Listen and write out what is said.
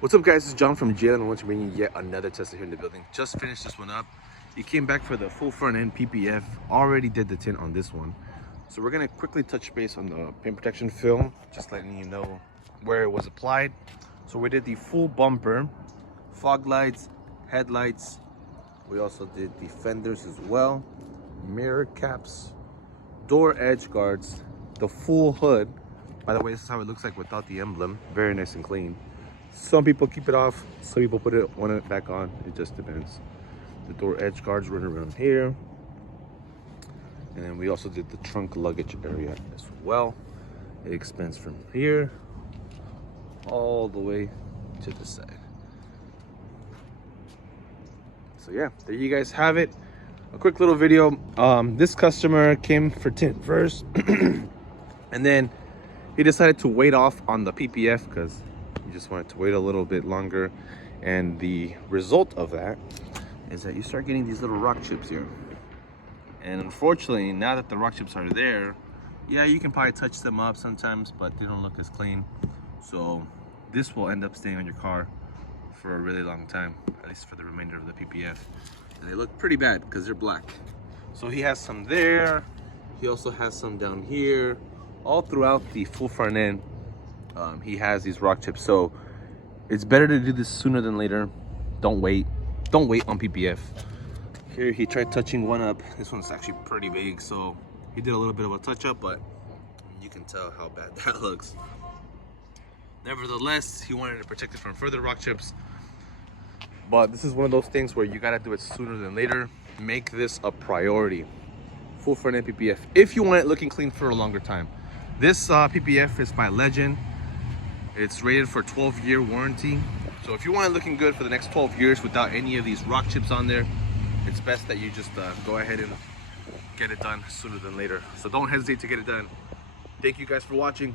What's up, guys? It's John from Jalen. I want to bring you yet another Tesla here in the building. Just finished this one up. You came back for the full front end PPF. Already did the tint on this one. So we're gonna quickly touch base on the paint protection film, just letting you know where it was applied. So we did the full bumper, fog lights, headlights. We also did the fenders as well, mirror caps, door edge guards, the full hood. By the way, this is how it looks like without the emblem. Very nice and clean. Some people keep it off, some people want it back on. It just depends. The door edge guards run around here. And then we also did the trunk luggage area as well. It expands from here all the way to the side. So yeah, there you guys have it. A quick little video. This customer came for tint first and then he decided to wait off on the PPF because he just wanted to wait a little bit longer. And the result of that is that you start getting these little rock chips here. And unfortunately, now that the rock chips are there, yeah, you can probably touch them up sometimes, but they don't look as clean. So this will end up staying on your car for a really long time, at least for the remainder of the PPF. And they look pretty bad because they're black. So he has some there. He also has some down here. All throughout the full front end, he has these rock chips. So it's better to do this sooner than later. Don't wait. Don't wait on PPF. Here he tried touching one up. This one's actually pretty big, so he did a little bit of a touch up, but you can tell how bad that looks. Nevertheless, he wanted to protect it from further rock chips. But this is one of those things where you gotta do it sooner than later. Make this a priority. Full front end PPF, if you want it looking clean for a longer time. This PPF is by Legend. It's rated for 12-year warranty. So if you want it looking good for the next 12 years without any of these rock chips on there, it's best that you just go ahead and get it done sooner than later. So don't hesitate to get it done. Thank you guys for watching.